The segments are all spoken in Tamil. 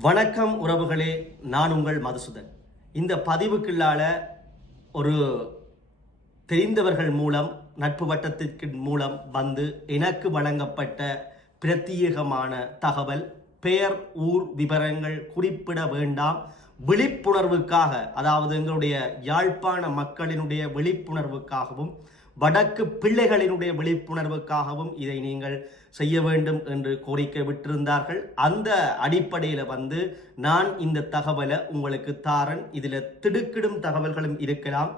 வணக்கம் உறவுகளே நான் உங்கள் மதுசூதன். இந்த பதிவுக்குள்ளால ஒரு தெரிந்தவர்கள் மூலம் நட்பு வட்டத்திற்கு மூலம் வந்து எனக்கு வழங்கப்பட்ட பிரத்யேகமான தகவல் பெயர் ஊர் விவரங்கள் குறிப்பிட வேண்டாம். விழிப்புணர்வுக்காக அதாவது எங்களுடைய யாழ்ப்பாண மக்களினுடைய விழிப்புணர்வுக்காகவும் வடக்கு பிள்ளைகளினுடைய விழிப்புணர்வுக்காகவும் இதை நீங்கள் செய்ய வேண்டும் என்று கோரிக்கை விட்டிருந்தார்கள். அந்த அடிப்படையில் வந்து நான் இந்த தகவலை உங்களுக்கு தாரன் இதில் திடுக்கிடும் தகவல்களும் இருக்கலாம்.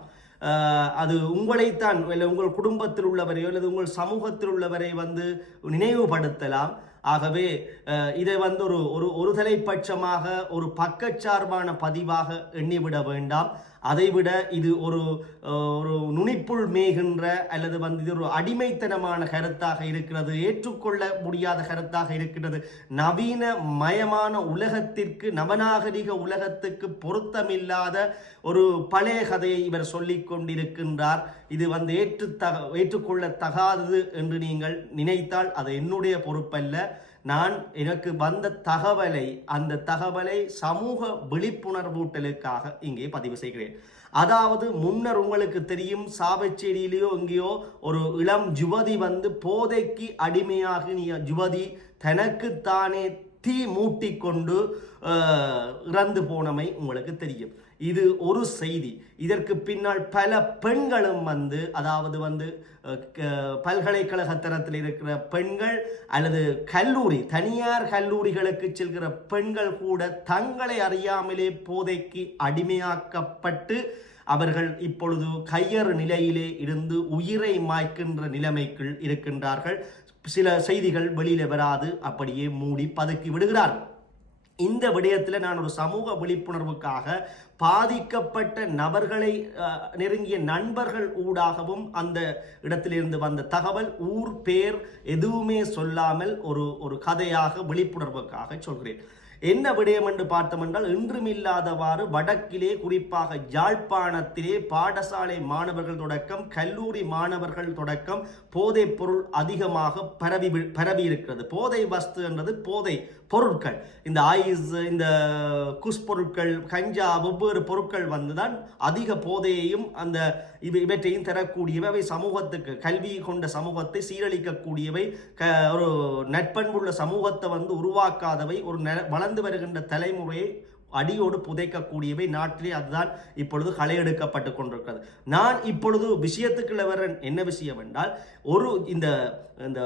அது உங்களைத்தான் இல்லை உங்கள் குடும்பத்தில் உள்ளவரையோ அல்லது உங்கள் சமூகத்தில் உள்ளவரை வந்து நினைவுபடுத்தலாம். ஆகவே இதை வந்து ஒரு ஒரு ஒரு தலைப்பட்சமாக ஒரு பக்கச்சார்பான பதிவாக எண்ணிவிட வேண்டாம். அதைவிட இது ஒரு ஒரு நுனிப்புள் மேகின்ற அல்லது வந்து இது ஒரு அடிமைத்தனமான கருத்தாக இருக்கிறது ஏற்றுக்கொள்ள முடியாத கருத்தாக இருக்கிறது நவீன மயமான உலகத்திற்கு நவநாகரிக உலகத்துக்கு பொருத்தமில்லாத ஒரு பழைய கதையை இவர் சொல்லிக் கொண்டிருக்கின்றார். இது வந்து ஏற்று தக ஏற்றுக்கொள்ள தகாதது என்று நீங்கள் நினைத்தால் அது என்னுடைய பொறுப்பல்ல. நான் எனக்கு வந்த தகவலை அந்த தகவலை சமூக விழிப்புணர்வூட்டலுக்காக இங்கே பதிவு செய்கிறேன். அதாவது முன்னர் உங்களுக்கு தெரியும் சாவச்சேரியிலேயோ எங்கேயோ ஒரு இளம் யுவதி வந்து போதைக்கு அடிமையாகிய யுவதி தனக்குத்தானே தீ மூட்டிக்கொண்டு இறந்து போனமை உங்களுக்கு தெரியும். இது ஒரு செய்தி. இதற்கு பின்னால் பல பெண்களும் வந்து அதாவது வந்து க- பல்கலைக்கழக தரத்தில் இருக்கிற பெண்கள் அல்லது கல்லூரி தனியார் கல்லூரிகளுக்கு செல்கிற பெண்கள் கூட தங்களை அறியாமலே போதைக்கு அடிமையாக்கப்பட்டு அவர்கள் இப்பொழுது கையறு நிலையிலே இருந்து உயிரை மாய்க்கின்ற நிலைமைக்குள் இருக்கின்றார்கள். சில செய்திகள் வெளியில வராது அப்படியே மூடி பதுக்கி விடுகிறார்கள். இந்த விடயத்தில் நான் ஒரு சமூக விழிப்புணர்வுக்காக பாதிக்கப்பட்ட நபர்களை நெருங்கிய நண்பர்கள் ஊடாகவும் அந்த இடத்திலிருந்து வந்த தகவல் ஊர் பேர் எதுவுமே சொல்லாமல் ஒரு ஒரு கதையாக விழிப்புணர்வுக்காக சொல்கிறேன். என்ன விடயம் என்று பார்த்தோம் என்றால் இன்றுமில்லாதவாறு வடக்கிலே குறிப்பாக யாழ்ப்பாணத்திலே பாடசாலை மாணவர்கள் தொடக்கம் கல்லூரி மாணவர்கள் தொடக்கம் போதைப் பொருள் அதிகமாக பரவி வி- பரவி இருக்கிறது போதை வஸ்து என்றது போதை பொருட்கள். இந்த ஆயுஸ் இந்த குஸ் பொருட்கள் கஞ்சா வெவ்வேறு பொருட்கள் வந்துதான் அதிக போதையையும் அந்த இவ- இவற்றையும் தரக்கூடியவை. அவை சமூகத்துக்கு கல்வி கொண்ட சமூகத்தை சீரழிக்கக்கூடியவை. க ஒரு நட்பண்புள்ள சமூகத்தை வந்து உருவாக்காதவை. ஒரு ந- வளர்ந்து வருகின்ற தலைமுறையை அடியோடு புதைக்கக்கூடியவை நாட்டிலே அதுதான் இப்பொழுது களையெடுக்கப்பட்டு கொண்டிருக்கிறது. நான் இப்பொழுது விஷயத்துக்குள்ள வர என்ன விஷயம் என்றால் ஒரு இந்த இந்த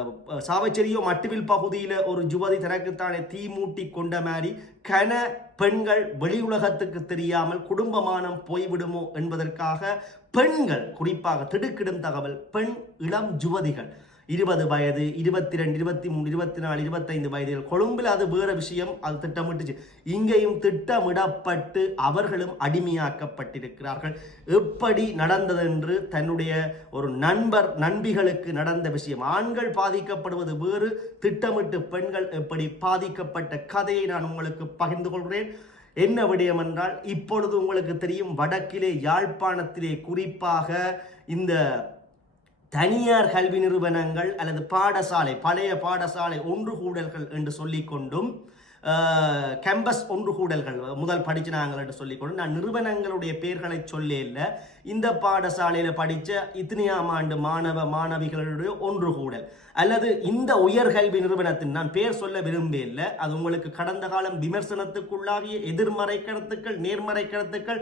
சாவச்சேரியோ மட்டுவில் பகுதியில் ஒரு யுவதி தனக்குத்தானே தீ மூட்டி கொண்ட மாதிரி கன பெண்கள் வெளி உலகத்துக்கு தெரியாமல் குடும்பமானம் போய்விடுமோ என்பதற்காக பெண்கள் குறிப்பாக திடுக்கிடும் தகவல் பெண் இளம் யுவதிகள் இருபது வயது இருபத்தி ரெண்டு இருபத்தி மூணு இருபத்தி நாலு இருபத்தைந்து வயதுகள். கொழும்பில் அது வேற விஷயம். அது திட்டமிட்டுச்சு. இங்கேயும் திட்டமிடப்பட்டு அவர்களும் அடிமையாக்கப்பட்டிருக்கிறார்கள். எப்படி நடந்ததென்று தன்னுடைய ஒரு நண்பர் நண்பிகளுக்கு நடந்த விஷயம். ஆண்கள் பாதிக்கப்படுவது வேறு திட்டமிட்டு பெண்கள் எப்படி பாதிக்கப்பட்ட கதையை நான் உங்களுக்கு பகிர்ந்து கொள்கிறேன். என்ன விடயம் என்றால் இப்பொழுது உங்களுக்கு தெரியும் வடக்கிலே யாழ்ப்பாணத்திலே குறிப்பாக இந்த தனியார் கல்வி நிறுவனங்கள் அல்லது பாடசாலை பழைய பாடசாலை ஒன்று கூடல்கள் என்று சொல்லிக்கொண்டும் கேம்பஸ் ஒன்று கூடல்கள் முதல் படிச்சினாங்கள் என்று சொல்லிக்கொண்டு நான் நிறுவனங்களுடைய பெயர்களை சொல்ல இல்லை. இந்த பாடசாலையில் படித்த இத்தனையாம் ஆண்டு மாணவ மாணவிகளுடைய ஒன்று கூடல் அல்லது இந்த உயர்கல்வி நிறுவனத்தின் நான் பேர் சொல்ல விரும்பல அது உங்களுக்கு கடந்த காலம் விமர்சனத்துக்குள்ளாகிய எதிர்மறை கருத்துக்கள் நேர்மறை கருத்துக்கள்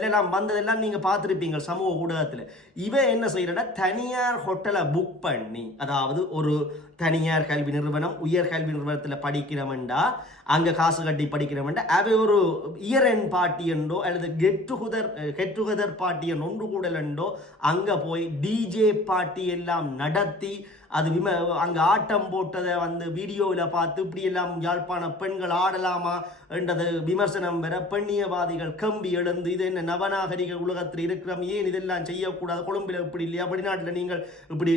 எல்லாம் வந்ததெல்லாம் நீங்கள் பார்த்துருப்பீங்க சமூக ஊடகத்தில். இவன் என்ன செய்யறா தனியார் ஹோட்டலை புக் பண்ணி அதாவது ஒரு தனியார் கல்வி நிறுவனம் உயர் கல்வி நிறுவனத்தில் படிக்கிறவன்டா அங்கே காசு கட்டி படிக்கிறவன்டா அவை ஒரு இயர் என் பார்ட்டி என்றோ அல்லது get together get together party என் நொன்று கூடலண்டோ அங்கே அங்க போய் டிஜே பார்ட்டி எல்லாம் நடத்தி அது விம அங்கே ஆட்டம் போட்டதை வந்து வீடியோவில் பார்த்து இப்படியெல்லாம் யாழ்ப்பாண பெண்கள் ஆடலாமா என்றது விமர்சனம் பெற பெண்ணியவாதிகள் கம்பி எழுந்து இது என்ன நவநாகரிக உலகத்தில் இருக்கிறோம் ஏன் இதெல்லாம் செய்யக்கூடாது கொழும்பில் இப்படி இல்லையா வெளிநாட்டில் நீங்கள் இப்படி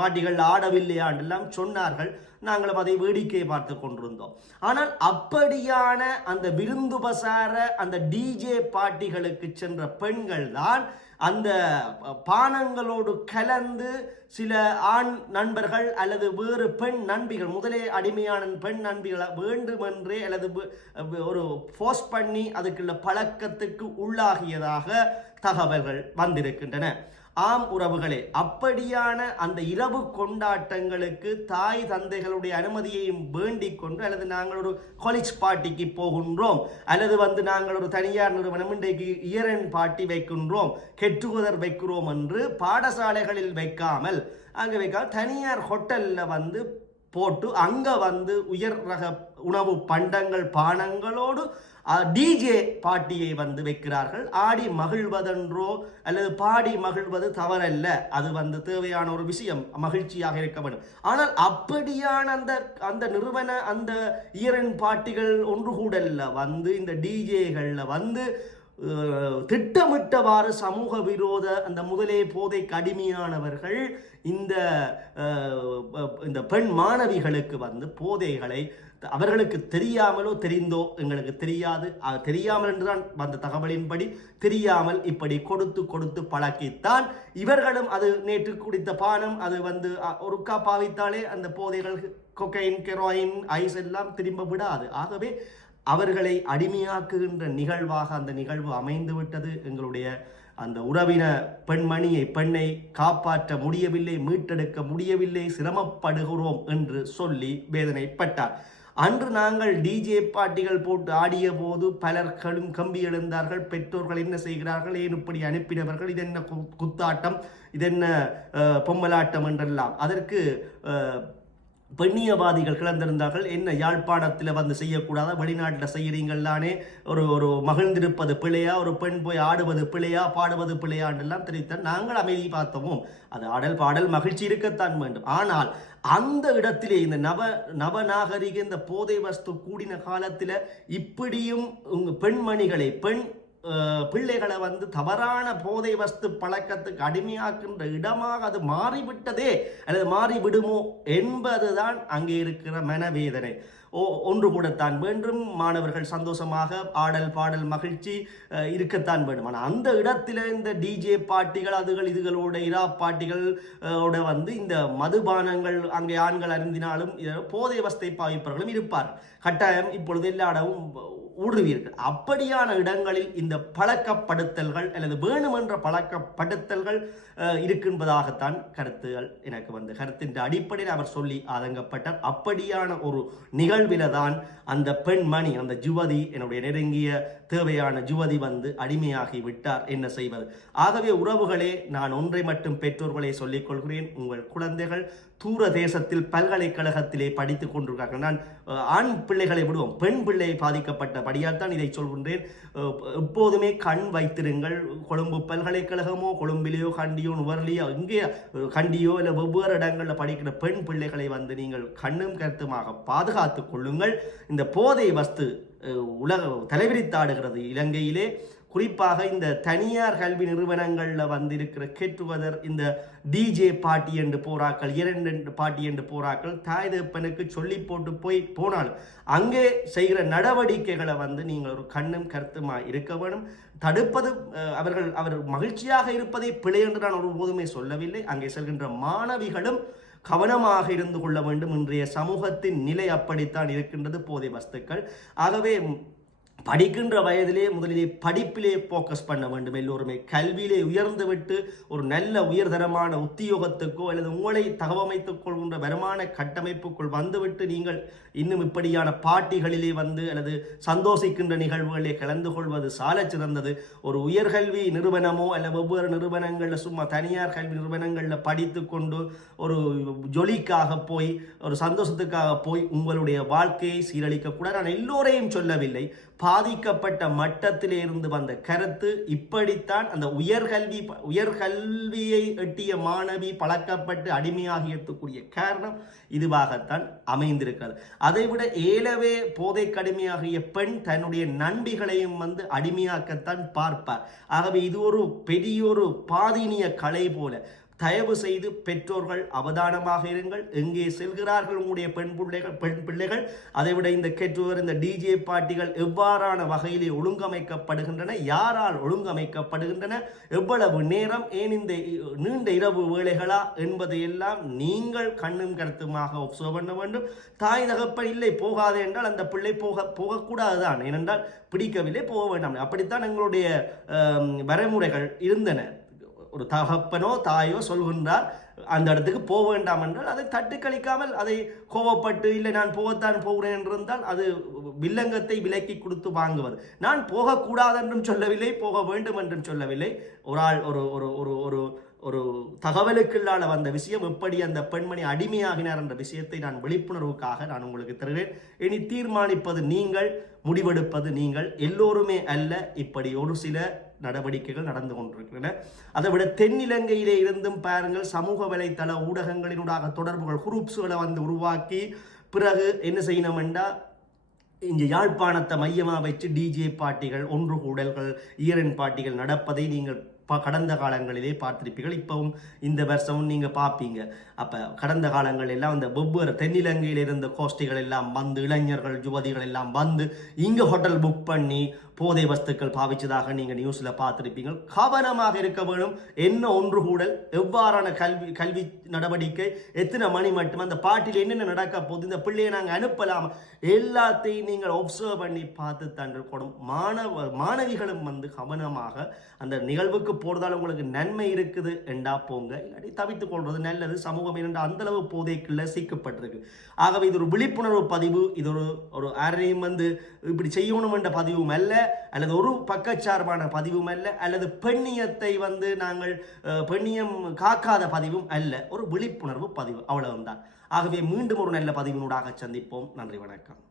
பாட்டிகள் ஆடவில்லையாண்டெல்லாம் சொன்னார்கள். நாங்களும் அதை வேடிக்கையை பார்த்து கொண்டிருந்தோம். ஆனால் அப்படியான அந்த விருந்து பசார அந்த டிஜே பாட்டிகளுக்கு சென்ற பெண்கள் தான் அந்த பானங்களோடு கலந்து சில ஆண் நண்பர்கள் அல்லது வேறு பெண் நண்பிகள் முதலே அடிமையான பெண் நண்பிகளை வேண்டுமென்றே அல்லது ஒரு ஃபோர்ஸ் பண்ணி அதுக்குள்ள பழக்கத்துக்கு உள்ளாகியதாக தகவல்கள் வந்திருக்கின்றன. ஆம் உறவுகளே அப்படியான அந்த இரவு கொண்டாட்டங்களுக்கு தாய் தந்தைகளுடைய அனுமதியையும் வேண்டிக் கொண்டு அல்லது நாங்கள் ஒரு காலேஜ் பார்ட்டிக்கு போகின்றோம் அல்லது வந்து நாங்கள் ஒரு தனியார் நிறுவனம் இன்றைக்கு இயரன் பார்ட்டி வைக்கின்றோம் கெட்டுகுதர் வைக்கிறோம் என்று பாடசாலைகளில் வைக்காமல் அங்கே வைக்காமல் தனியார் ஹோட்டலில் வந்து போட்டு அங்கே வந்து உயர் ரக உணவு பண்டங்கள் பானங்களோடு டிஜே பாட்டியை வந்து வைக்கிறார்கள். ஆடி மகிழ்வதென்றோ அல்லது பாடி மகிழ்வது தவறல்ல. அது வந்து தேவையான ஒரு விஷயம் மகிழ்ச்சியாக இருக்க வேண்டும். ஆனால் அப்படியான அந்த அந்த நிறுவன அந்த இயரன் பாட்டிகள் ஒன்று கூடல்ல வந்து இந்த டிஜேகளில் வந்து திட்டமிட்டவாறு சமூக விரோத அந்த முதலே போதை கடுமையானவர்கள் இந்த இந்த பெண் மாணவிகளுக்கு வந்து போதைகளை அவர்களுக்கு தெரியாமலோ தெரிந்தோ எங்களுக்கு தெரியாது. அது தெரியாமல் என்றுதான் வந்த தகவலின்படி தெரியாமல் இப்படி கொடுத்து கொடுத்து பழக்கித்தான். இவர்களும் அது நேற்று குடித்த பானம் அது வந்து அ, ஒருக்கா பாவித்தாலே அந்த போதைகள் கொக்கைன் கெரோயின் ஐஸ் எல்லாம் திரும்ப விடாது. ஆகவே அவர்களை அடிமையாக்குகின்ற நிகழ்வாக அந்த நிகழ்வு அமைந்துவிட்டது. எங்களுடைய அந்த உறவின பெண்மணியை பெண்ணை காப்பாற்ற முடியவில்லை மீட்டெடுக்க முடியவில்லை சிரமப்படுகிறோம் என்று சொல்லி வேதனைப்பட்டார். அன்று நாங்கள் டிஜே பாட்டிகள் போட்டு ஆடிய போது பலர்களும் கம்பி எழுந்தார்கள். பெற்றோர்கள் என்ன செய்கிறார்கள்? ஏன் இப்படி அனுப்பினவர்கள்? இது என்ன குத்தாட்டம்? இது என்ன பொம்மலாட்டம் என்றெல்லாம். அதற்கு பெண்ணியவாதிகள் கிளந்திருந்தார்கள் என்ன யாழ்ப்பாணத்தில் வந்து செய்யக்கூடாதா? வெளிநாட்டில் செய்கிறீங்களானே ஒரு ஒரு மகிழ்ந்திருப்பது பிழையா? ஒரு பெண் போய் ஆடுவது பிழையா? பாடுவது பிழையாண்டெல்லாம் தெரிவித்த நாங்கள் அமைதி பார்த்தோமோ. அது ஆடல் பாடல் மகிழ்ச்சி இருக்கத்தான் வேண்டும். ஆனால் அந்த இடத்திலே இந்த நவ நவநாகரிக இந்த போதை வஸ்து கூடின காலத்தில் இப்படியும் உங்கள் பெண்மணிகளை பெண் பிள்ளைகளை வந்து தவறான போதை வஸ்து பழக்கத்துக்கு அடிமையாக்கின்ற இடமாக அது மாறிவிட்டதே அல்லது மாறிவிடுமோ என்பதுதான் அங்கே இருக்கிற மனவேதனை. ஓ ஒன்று கூடத்தான் வேண்டும். மாணவர்கள் சந்தோஷமாக ஆடல் பாடல் மகிழ்ச்சி இருக்கத்தான் வேண்டும். ஆனால் அந்த இடத்துல இந்த டிஜே பாட்டிகள் அதுகள் இதுகளோட இரா பாட்டிகள் ஓட வந்து இந்த மதுபானங்கள் அங்கே ஆண்கள் அருந்தினாலும் போதை வஸ்தை பாவிப்பவர்களும் இருப்பார் கட்டாயம் இப்பொழுது எல்லா இடமும் ஊடுருவீர்கள் அப்படியான இடங்களில் இந்த பழக்கப்படுத்தல்கள் அல்லது வேணுமென்ற பழக்கப்படுத்தல்கள் இருக்கின்றதாகத்தான் கருத்துகள் எனக்கு வந்து. கருத்தின் அடிப்படையில் அவர் சொல்லி ஆதங்கப்பட்டார். அப்படியான ஒரு நிகழ்வில தான் அந்த பெண்மணி அந்த ஜுவதி என்னுடைய நெருங்கிய தேவையான ஜுவதி வந்து அடிமையாகி விட்டார். என்ன செய்வது? ஆகவே உறவுகளே நான் ஒன்றை மட்டும் பெற்றோர்களை சொல்லிக் கொள்கிறேன். உங்கள் குழந்தைகள் தூர தேசத்தில் பல்கலைக்கழகத்திலே படித்துக் கொண்டிருக்கிறார்கள். நான் ஆண் பிள்ளைகளை விடுவோம். பெண் பிள்ளை பாதிக்கப்பட்ட படியால் தான் இதை சொல்கின்றேன். எப்போதுமே கண் வைத்திருங்கள். கொழும்பு பல்கலைக்கழகமோ கொழும்பிலேயோ கண்டியோ நுவர்லியோ இங்கே கண்டியோ இல்லை வெவ்வேறு இடங்களில் படிக்கிற பெண் பிள்ளைகளை வந்து நீங்கள் கண்ணும் கருத்துமாக பாதுகாத்து கொள்ளுங்கள். இந்த போதை வஸ்து உலக தலைவிரித்தாடுகிறது. இலங்கையிலே குறிப்பாக இந்த தனியார் கல்வி நிறுவனங்களில் வந்திருக்கிற கெட்டுவதர் இந்த டிஜே பாட்டி என்று போராக்கள் இரண்டு பாட்டி என்று போராக்கள் தாய் தப்பனுக்கு சொல்லி போட்டு போய் போனால் அங்கே செய்கிற நடவடிக்கைகளை வந்து நீங்கள் ஒரு கண்ணும் கருத்துமா இருக்க வேணும். தடுப்பது அவர்கள் அவர் மகிழ்ச்சியாக இருப்பதை பிழை என்று நான் ஒருபோதுமே சொல்லவில்லை. அங்கே செல்கின்ற மாணவிகளும் கவனமாக இருந்து கொள்ள வேண்டும். இன்றைய சமூகத்தின் நிலை அப்படித்தான் இருக்கின்றது. போதை வஸ்துக்கள். ஆகவே படிக்கின்ற வயதிலே முதலிலே படிப்பிலே ஃபோக்கஸ் பண்ண வேண்டும். எல்லோருமே கல்வியிலே உயர்ந்து விட்டு ஒரு நல்ல உயர்தரமான உத்தியோகத்துக்கோ அல்லது உங்களை தகவமைத்துக் கொள்கின்ற வருமான கட்டமைப்புக்குள் வந்துவிட்டு நீங்கள் இன்னும் இப்படியான பாட்டிகளிலே வந்து அல்லது சந்தோஷிக்கின்ற நிகழ்வுகளிலே கலந்து கொள்வது சால சிறந்தது. ஒரு உயர்கல்வி நிறுவனமோ அல்ல வெவ்வேறு நிறுவனங்களில் சும்மா தனியார் கல்வி நிறுவனங்களில் படித்து கொண்டு ஒரு ஜொலிக்காக போய் ஒரு சந்தோஷத்துக்காக போய் உங்களுடைய வாழ்க்கையை சீரழிக்கக்கூடாது நான் எல்லோரையும் சொல்லவில்லை. பா பாதிக்கப்பட்ட மட்டத்திலே இருந்து வந்த கருத்து இப்படித்தான் அந்த உயர்கல்வி உயர்கல்வியை எட்டிய மாணவி பழக்கப்பட்டு அடிமையாகியத்துக்குரிய காரணம் இதுவாகத்தான் அமைந்திருக்கிறது. அதைவிட ஏலவே போதை கடுமையாகிய பெண் தன்னுடைய நண்பிகளையும் வந்து அடிமையாக்கத்தான் பார்ப்பார். ஆகவே இது ஒரு பெரிய ஒரு பாதினிய கலை போல. தயவு செய்து பெற்றோர்கள் அவதானமாக இருங்கள். எங்கே செல்கிறார்கள் உங்களுடைய பெண் பிள்ளைகள் பெண் பிள்ளைகள்? அதைவிட இந்த கெட்டுவர் இந்த டிஜே பாட்டிகள் எவ்வாறான வகையிலே ஒழுங்கமைக்கப்படுகின்றன? யாரால் ஒழுங்கமைக்கப்படுகின்றன? எவ்வளவு நேரம் ஏன் இந்த இ- நீண்ட இரவு வேலைகளா என்பதை எல்லாம் நீங்கள் கண்ணும் கருத்துமாக ஒப்சர்வ் பண்ண வேண்டும். தாய் தகப்பன் இல்லை போகாது என்றால் அந்த பிள்ளை போக போகக்கூடாதுதான். ஏனென்றால் பிடிக்கவில்லை போக வேண்டாம். அப்படித்தான் எங்களுடைய வரைமுறைகள் இருந்தன. ஒரு தகப்பனோ தாயோ சொல்கின்றார் அந்த இடத்துக்கு போக வேண்டாம் என்றால் அதை தட்டு கழிக்காமல் அதை கோவப்பட்டு இல்லை நான் போகத்தான் போகிறேன் என்றிருந்தால் அது வில்லங்கத்தை விலக்கி கொடுத்து வாங்குவது நான் போகக்கூடாது என்றும் சொல்லவில்லை போக வேண்டும் என்றும் சொல்லவில்லை. ஒரு ஆள் ஒரு ஒரு ஒரு ஒரு ஒரு தகவலுக்குள்ளால வந்த விஷயம் எப்படி அந்த பெண்மணி அடிமையாகினார் என்ற விஷயத்தை நான் விழிப்புணர்வுக்காக நான் உங்களுக்கு தருகிறேன். இனி தீர்மானிப்பது நீங்கள் முடிவெடுப்பது நீங்கள் எல்லோருமே அல்ல இப்படி ஒரு சில நடவடிக்கைகள் நடந்து கொண்டிருக்கின்றன. அதை விட தென்னிலங்கையிலே இருந்தும் பாருங்கள் சமூக வலைத்தள ஊடகங்களினூடாக தொடர்புகள் குரூப்ஸ்களை வந்து உருவாக்கி பிறகு என்ன செய்யணும் என்றால் இங்கே யாழ்ப்பாணத்தை மையமாக வச்சு டிஜே பாட்டிகள் ஒன்று கூடல்கள் ஈரன் பாட்டிகள் நடப்பதை நீங்கள் ப கடந்த காலங்களிலே பார்த்திருப்பீர்கள். இப்போவும் இந்த வருஷமும் நீங்கள் பார்ப்பீங்க. அப்போ கடந்த காலங்கள் எல்லாம் அந்த வெவ்வேறு தென்னிலங்கையில் இருந்த கோஷ்டிகள் எல்லாம் வந்து இளைஞர்கள் யுவதிகள் எல்லாம் வந்து இங்கே ஹோட்டல் புக் பண்ணி போதை வஸ்துக்கள் பாவிச்சதாக நீங்கள் நியூஸில் பார்த்துருப்பீங்க கவனமாக இருக்க வேணும். என்ன ஒன்று கூடல்? எவ்வாறான கல்வி கல்வி நடவடிக்கை? எத்தனை மணி மட்டும்? அந்த பாட்டில் என்னென்ன நடக்க போகுது? இந்த பிள்ளையை நாங்கள் அனுப்பலாம்? எல்லாத்தையும் நீங்கள் ஒப்சர்வ் பண்ணி பார்த்து தான் இருக்கணும். மாணவ மாணவிகளும் வந்து கவனமாக அந்த நிகழ்வுக்கு போகிறதால உங்களுக்கு நன்மை இருக்குது என்றா போங்க. இல்லாட்டி தவித்துக் கொள்வது நல்லது. சமூகம் என்ற அந்தளவு போதைக்குள்ள சீக்கப்பட்டிருக்கு ஆகவே இது ஒரு விழிப்புணர்வு பதிவு. இது ஒரு ஒரு யாரையும் வந்து இப்படி செய்யணும் என்ற பதிவும் அல்ல. அல்லது ஒரு பக்கச்சார்பான பதிவும் அல்ல அல்லது பெண்ணியத்தை வந்து நாங்கள் பெண்ணியம் காக்காத பதிவும் அல்ல. ஒரு விழிப்புணர்வு பதிவு. அவ்வளவுதான். ஆகவே மீண்டும் ஒரு நல்ல பதிவினூடாக சந்திப்போம். நன்றி வணக்கம்.